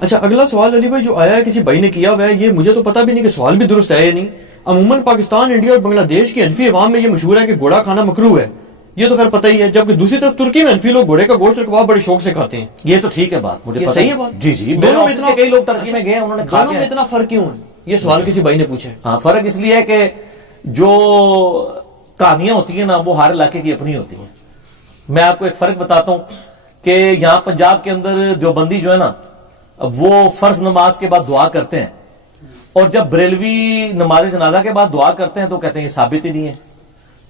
اچھا اگلا سوال علی بھائی جو آیا ہے کسی بھائی نے کیا ہوا ہے، یہ مجھے تو پتہ بھی نہیں کہ سوال بھی درست ہے یا نہیں. عموماً پاکستان، انڈیا اور بنگلہ دیش کی حنفی عوام میں یہ مشہور ہے کہ گھوڑا کھانا مکروہ ہے، یہ تو خیر پتہ ہی ہے، جبکہ دوسری طرف ترکی میں حنفی لوگ گھوڑے کا گوشت اور کباب بڑے شوق سے کھاتے ہیں. یہ تو ٹھیک ہے بات، مجھے یہ پتہ صحیح ہے بات. جی جی، دونوں میں اتنا کئی لوگ ترکی میں گئے، انہوں نے کھا دونوں میں اتنا فرق کیوں ہے؟ یہ سوال کسی بھائی نے پوچھا ہے. ہاں، فرق اس لیے ہے کہ جو کہانیاں ہوتی ہیں نا وہ ہر علاقے کی اپنی ہوتی ہیں. میں آپ کو ایک فرق بتاتا ہوں کہ یہاں پنجاب کے اندر دیوبندی جو ہے نا وہ فرض نماز کے بعد دعا کرتے ہیں، اور جب بریلوی نماز جنازہ کے بعد دعا کرتے ہیں تو کہتے ہیں یہ ثابت ہی نہیں ہے.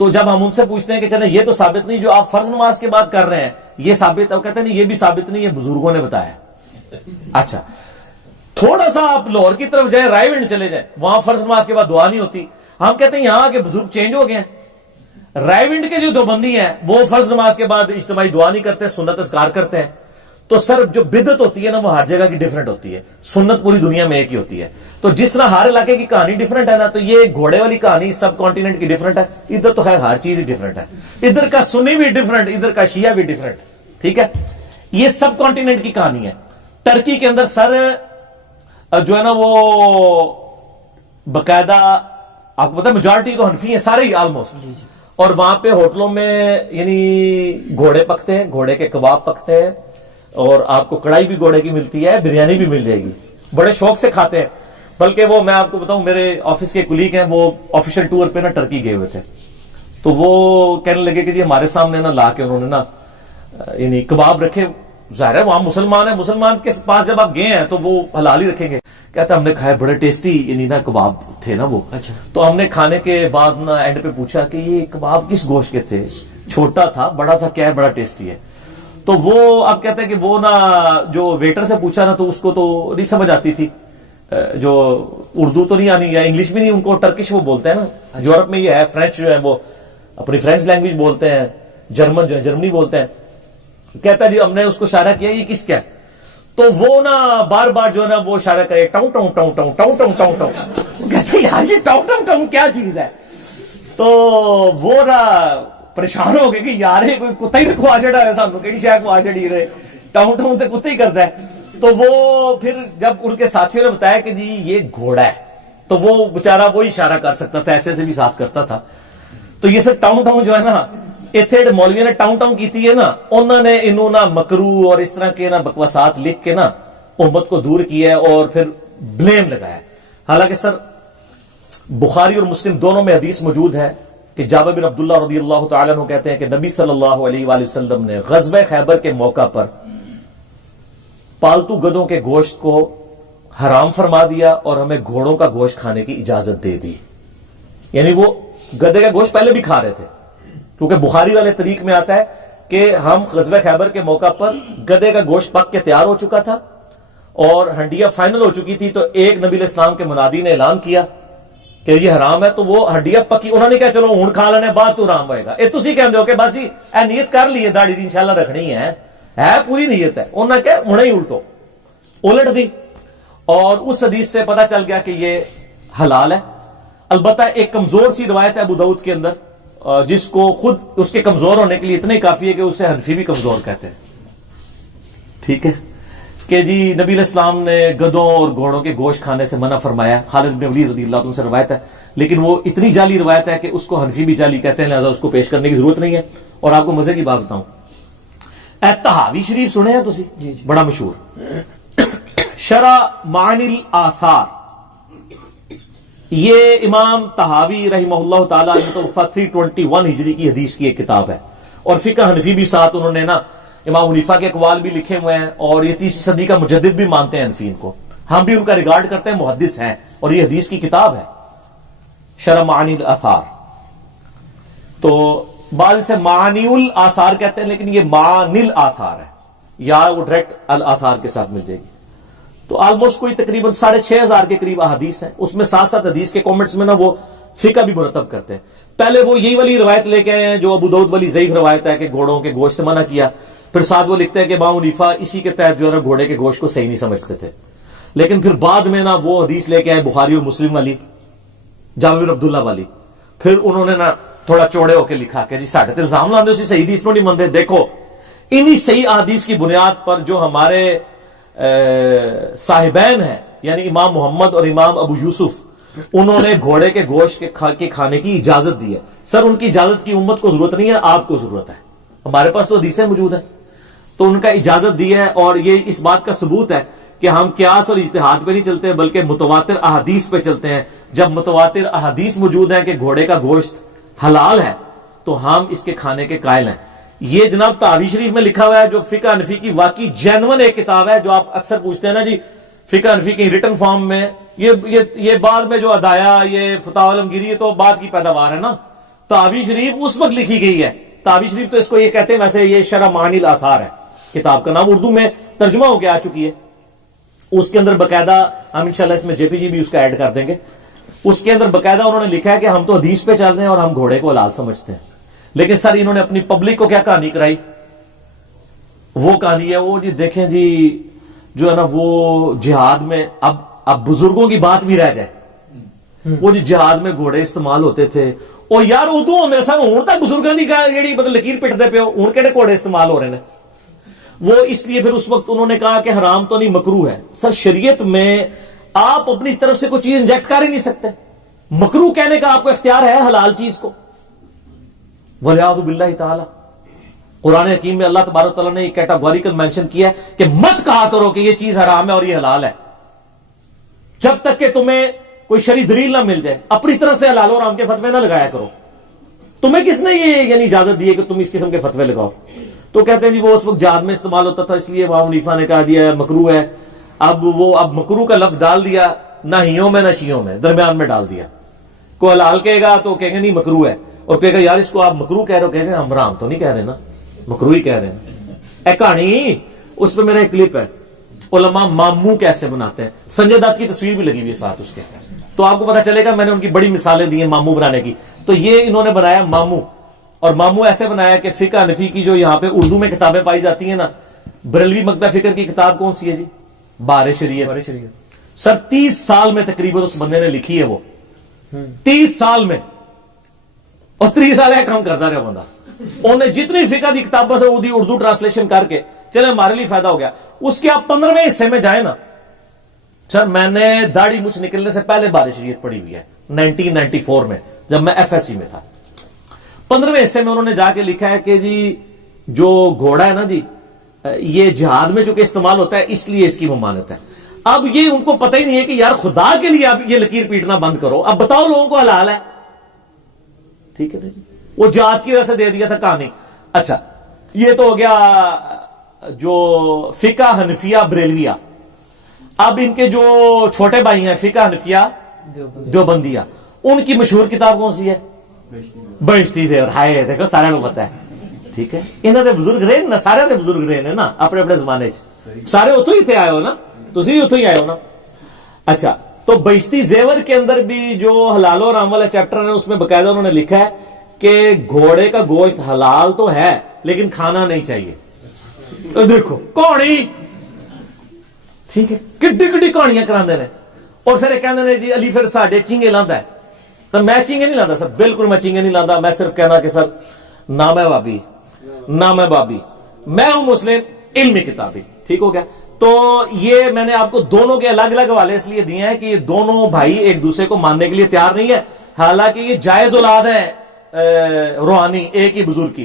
تو جب ہم ان سے پوچھتے ہیں کہ چلیں یہ تو ثابت نہیں جو آپ فرض نماز کے بعد کر رہے ہیں یہ ثابت ہے، وہ کہتے ہیں نہیں یہ بھی ثابت نہیں، یہ بزرگوں نے بتایا. اچھا تھوڑا سا آپ لاہور کی طرف جائیں، رائے ونڈ چلے جائیں، وہاں فرض نماز کے بعد دعا نہیں ہوتی. ہم کہتے ہیں یہاں کے بزرگ چینج ہو گئے ہیں. رائے ونڈ کے جو دیوبندی ہیں وہ فرض نماز کے بعد اجتماعی دعا نہیں کرتے، سنت اذکار کرتے ہیں. تو سر جو بدعت ہوتی ہے نا وہ ہر جگہ کی ڈیفرنٹ ہوتی ہے، سنت پوری دنیا میں ایک ہی ہوتی ہے. تو جس طرح ہر علاقے کی کہانی ڈیفرنٹ ہے نا، تو یہ گھوڑے والی کہانی سب کانٹیننٹ کی ڈیفرنٹ ہے. ادھر تو خیر ہر چیز ہی ڈیفرنٹ ہے، ادھر کا سنی بھی ڈیفرنٹ، ادھر کا شیعہ بھی ڈیفرنٹ. ٹھیک ہے، یہ سب کانٹیننٹ کی کہانی ہے. ٹرکی کے اندر سر جو ہے نا وہ باقاعدہ آپ کو پتا میجورٹی تو حنفی ہیں سارے ہی آلموسٹ، اور وہاں پہ ہوٹلوں میں یعنی گھوڑے پکتے ہیں، گھوڑے کے کباب پکتے ہیں، اور آپ کو کڑھائی بھی گھوڑے کی ملتی ہے، بریانی بھی مل جائے گی، بڑے شوق سے کھاتے ہیں. بلکہ وہ میں آپ کو بتاؤں میرے آفس کے کلیگ ہیں وہ آفیشل ٹور پہ نا ٹرکی گئے ہوئے تھے، تو وہ کہنے لگے کہ جی ہمارے سامنے نا لا کے انہوں نے نا یعنی کباب رکھے. ظاہر ہے وہاں مسلمان ہیں، مسلمان کے پاس جب آپ گئے ہیں تو وہ حلال ہی رکھیں گے. کہتا ہم نے کھائے بڑے ٹیسٹی یعنی نا کباب تھے نا وہ. اچھا. تو ہم نے کھانے کے بعد نا اینڈ پہ پوچھا کہ یہ کباب کس گوشت کے تھے، چھوٹا تھا بڑا تھا کیا ہے، بڑا ٹیسٹی ہے. تو وہ آپ کہتے ہیں کہ وہ نا جو ویٹر سے پوچھا نا تو اس کو تو نہیں سمجھ آتی تھی، جو اردو تو نہیں آنی یا انگلش بھی نہیں، ان کو ٹرکش وہ بولتے ہیں نا، یورپ میں یہ ہے. فرینچ جو ہے وہ اپنی فرینچ لینگویج بولتے ہیں، جرمن جو ہے جرمنی بولتے ہیں. کہتا ہے جی ہم نے اس کو اشارہ کیا یہ کس کا ہے، تو وہ نا بار بار جو ہے نا وہ اشارہ کرے ٹاؤں ٹاؤں ٹاؤں ٹاؤں ٹاؤں ٹاؤں ٹاؤں ٹاؤں. کہتے ہیں یار یہ ٹاؤں ٹاؤں ٹاؤں کیا چیز ہے. تو وہ نا پریشان ہو گئے کہ یار کوئی کتا ہی کھوا چڑا ہے سانو، کہڑی شاید کھوا چڑی رہے، ٹاؤں ٹاؤں تو کتا ہی کرتا ہے. تو وہ پھر جب ان کے ساتھیوں نے بتایا کہ جی یہ گھوڑا ہے، تو وہ بےچارا وہی اشارہ کر سکتا تھا، ایسے سے بھی ساتھ کرتا تھا. تو یہ سب ٹاؤں ٹاؤں جو ہے نا اتنے مولوی نے ٹاؤں ٹاؤں کیتی ہے نا، انہوں نے انہوں نا مکرو اور اس طرح کے نا بکواسات لکھ کے نا امت کو دور کیا ہے اور پھر بلیم لگایا. حالانکہ سر بخاری اور مسلم دونوں میں حدیث موجود ہے کہ جابر بن عبداللہ رضی اللہ تعالیٰ عنہ کہتے ہیں کہ نبی صلی اللہ علیہ وآلہ وسلم نے غزوہ خیبر کے موقع پر پالتو گدوں کے گوشت کو حرام فرما دیا اور ہمیں گھوڑوں کا گوشت کھانے کی اجازت دے دی. یعنی وہ گدے کا گوشت پہلے بھی کھا رہے تھے، کیونکہ بخاری والے طریق میں آتا ہے کہ ہم غزوہ خیبر کے موقع پر گدے کا گوشت پک کے تیار ہو چکا تھا اور ہنڈیا فائنل ہو چکی تھی. تو ایک نبی علیہ السلام کے منادی نے اعلان کیا کہ یہ حرام ہے، تو وہ ہنڈیا پکی، انہوں نے کہا چلو ہوں کھا لینے بعد تو حرام ہوئے گا. یہ تسی کہندے ہو کہ بس جی اے نیت کر لیے داڑھی دی انشاءاللہ رکھنی ہے پوری نیت ہے. انہوں نے کہا ہوں ہی الٹو الٹ دی، اور اس حدیث سے پتہ چل گیا کہ یہ حلال ہے. البتہ ایک کمزور سی روایت ہے ابو داؤد کے اندر جس کو خود اس کے کمزور ہونے کے لیے اتنا ہی کافی ہے کہ اسے حنفی بھی کمزور کہتے ہیں. ٹھیک ہے کہ جی نبی علیہ السلام نے گدوں اور گھوڑوں کے گوشت کھانے سے منع فرمایا. خالد بن ولید رضی اللہ عنہ سے روایت ہے، لیکن وہ اتنی جعلی روایت ہے کہ اس کو حنفی بھی جعلی کہتے ہیں، لہذا اس کو پیش کرنے کی ضرورت نہیں ہے. اور آپ کو مزے کی بات بتاؤں، طحاوی شریف سنے ہیں تسی؟ بڑا مشہور شرح معانی الاثار. یہ امام طحاوی رحمہ اللہ تعالیٰ متوفہ 321 ہجری کی حدیث کی ایک کتاب ہے، اور فقہ حنفی بھی ساتھ انہوں نے نا امام حنیفہ کے اقوال بھی لکھے ہوئے ہیں، اور یہ 30 صدی کا مجدد بھی مانتے ہیں حنفیین کو. ہم بھی ان کا ریگارڈ کرتے ہیں، محدث ہیں، اور یہ حدیث کی کتاب ہے شرح معانی الاثار. تو بعض اسے معانی الاثار کہتے ہیں، لیکن یہ معانی الاثار ہے، یا وہ ڈائریکٹ الاثار کے ساتھ مل جائے گی. تو آلموسٹ کوئی تقریباً 6,500 کے قریب احادیث ہیں. اس میں 7 حدیث کے کامنٹس میں نا وہ فقہ بھی مرتب کرتے ہیں. پہلے وہ یہی والی روایت لے کے آئے ہیں جو ابو داؤد والی ضعیف روایت ہے کہ گھوڑوں کے گوشت سے منع کیا. پھر ساتھ وہ لکھتے ہیں کہ امام حنیفہ اسی کے تحت جو ہے نا گھوڑے کے گوشت کو صحیح نہیں سمجھتے تھے. لیکن پھر بعد میں نا وہ حدیث لے کے آئے بخاری اور مسلم والی، جابر بن عبداللہ والی. پھر انہوں نے نا تھوڑا چوڑے ہو کے لکھا کہ جی ساڑھے تے الزام لاندے اسی صحیح حدیث نو نہیں مندے. دیکھو انہی صحیح احادیث کی بنیاد پر جو ہمارے صاحبین ہیں یعنی امام محمد اور امام ابو یوسف, انہوں نے گھوڑے کے گوشت کے کھانے کی اجازت دی ہے. سر ان کی اجازت کی امت کو ضرورت نہیں ہے, آپ کو ضرورت ہے. ہمارے پاس تو حدیثیں موجود ہیں, تو ان کا اجازت دی ہے, اور یہ اس بات کا ثبوت ہے کہ ہم قیاس اور اجتہاد پہ نہیں چلتے بلکہ متواتر احادیث پہ چلتے ہیں. جب متواتر احادیث موجود ہیں کہ گھوڑے کا گوشت حلال ہے تو ہم اس کے کھانے کے قائل ہیں. یہ جناب تحویل شریف میں لکھا ہوا ہے, جو فقہ حنفی کی واقعی جینون ایک کتاب ہے, جو آپ اکثر پوچھتے ہیں نا جی فقہ حنفی کی ریٹن فارم میں, یہ بعد میں جو ادایا, یہ فتاوی علمگیری, یہ تو بعد کی پیداوار ہے نا. تحویل شریف اس وقت لکھی گئی ہے. تحویل شریف تو اس کو یہ کہتے ہیں, ویسے یہ شرح معانی الاثار ہے کتاب کا نام, اردو میں ترجمہ ہو کے آ چکی ہے. اس کے اندر باقاعدہ ہم انشاءاللہ اس میں جے پی جی بھی اس کا ایڈ کر دیں گے. اس کے اندر باقاعدہ انہوں نے لکھا ہے کہ ہم تو حدیث پہ چل رہے ہیں اور ہم گھوڑے کو حلال سمجھتے ہیں. لیکن سر انہوں نے اپنی پبلک کو کیا کہانی کرائی, وہ کہانی ہے وہ جی دیکھیں جی جو ہے نا وہ جہاد میں اب بزرگوں کی بات بھی رہ جائے, وہ جی جہاد میں گھوڑے استعمال ہوتے تھے, اور یار ادو ہونے سن ہوں تک بزرگوں کی جیڑی مطلب لکیر پٹتے پے ہوں کہڑے گھوڑے استعمال ہو رہے ہیں. وہ اس لیے پھر اس وقت انہوں نے کہا کہ حرام تو نہیں مکروہ ہے. سر شریعت میں آپ اپنی طرف سے کوئی چیز انجیکٹ کر ہی نہیں سکتے, مکروہ کہنے کا آپ کو اختیار ہے حلال چیز کو. وَلِعَاذُ بِاللَّهِ تعالی قرآن حکیم میں اللہ تبارک تعالیٰ نے کیٹاگوریکل مینشن کیا ہے کہ مت کہا کرو کہ یہ چیز حرام ہے اور یہ حلال ہے, جب تک کہ تمہیں کوئی شرعی دلیل نہ مل جائے. اپنی طرف سے حلال اور حرام کے فتوے نہ لگایا کرو. تمہیں کس نے یہ یعنی اجازت دی ہے کہ تم اس قسم کے فتوے لگاؤ؟ تو کہتے ہیں جی وہ اس وقت جہاد میں استعمال ہوتا تھا, اس لیے امام حنیفہ نے کہا دیا ہے مکروہ ہے. اب مکروہ کا لفظ ڈال دیا, نہ ہیوں میں نہ شیوں میں, درمیان میں ڈال دیا. کوئی حلال کہے گا تو کہیں گے نہیں مکروہ ہے, اور کہے گا یار اس کو آپ مکروہ کہہ رہے ہو, کہیں گے ہم حرام تو نہیں کہہ رہے نا, مکروہ ہی کہہ رہے ہیں. اے کہانی اس پہ میرا ایک کلپ ہے, علماء مامو کیسے بناتے ہیں. سنجے دت کی تصویر بھی لگی ہوئی ہے ساتھ اس کے, تو آپ کو پتا چلے گا. میں نے ان کی بڑی مثالیں دی ہیں مامو بنانے کی. تو یہ انہوں نے بنایا مامو, اور مامو ایسے بنایا کہ فقہ حنفی کی جو یہاں پہ اردو میں کتابیں پائی جاتی ہیں نا, بریلوی مکتبہ فکر کی کتاب کون سی ہے جی, بار شریعت. سر 30 سال میں تقریباً اس بندے نے لکھی ہے وہ, 30 سال میں, اور 30 سال ہے کام کرتا رہا بندہ. انہیں جتنی فقہ دی کتابوں سے اردو ٹرانسلیشن کر کے چلے ہمارے لیے فائدہ ہو گیا. اس کے آپ 15ویں حصے میں جائیں نا سر, میں نے داڑھی مجھ نکلنے سے پہلے بار شریعت پڑھی ہوئی ہے 1994 میں جب میں ایف ایس سی میں تھا. 15ویں حصے میں انہوں نے جا کے لکھا ہے کہ جی جو گھوڑا ہے نا جی, یہ جہاد میں جو کہ استعمال ہوتا ہے اس لیے اس کی ممانعت ہے. اب یہ ان کو پتہ ہی نہیں ہے کہ یار خدا کے لیے آپ یہ لکیر پیٹنا بند کرو, اب بتاؤ لوگوں کو حلال ہے. ٹھیک ہے جی, وہ جہاد کی وجہ سے دے دیا تھا کہانی. اچھا یہ تو ہو گیا جو فقہ حنفیہ بریلویہ. اب ان کے جو چھوٹے بھائی ہیں فقہ حنفیہ دیوبندیہ, ان کی مشہور کتاب کون سی ہے, بہشتی سے. اور ہائے دیکھو سارے لوگ پتہ ہے. ٹھیک ہے, انہوں نے بزرگ رہے نا, سارے دے بزرگ رہے نا اپنے اپنے زمانے سارے اتو ہی تھے, آئے ہو نا تسی بھی اتو ہی آئے ہو نا. اچھا تو بہشتی زیور کے اندر بھی جو حلال اور حرام والا چیپٹر ہے اس میں باقاعدہ انہوں نے لکھا ہے کہ گھوڑے کا گوشت حلال تو ہے لیکن کھانا نہیں چاہیے. دیکھو کہانی, ٹھیک ہے, کڈی کڈی کہانیاں کراندے نے. اور پھر کہندے نے جی علی پھر ساڈے چینگے لاندا ہے, تو میں چینگے نہیں لاندا سر, بالکل میں چینگے نہیں لاندا. میں صرف کہنا کہ سر نہ میں بابی نہ میں بابی, میں ہوں مسلم علمی کتابی. ٹھیک ہو گیا. تو یہ میں نے آپ کو دونوں کے الگ الگ حوالے اس لیے دیے ہیں کہ یہ دونوں بھائی ایک دوسرے کو ماننے کے لیے تیار نہیں ہے, حالانکہ یہ جائز اولاد ہے روحانی ایک ہی بزرگ کی.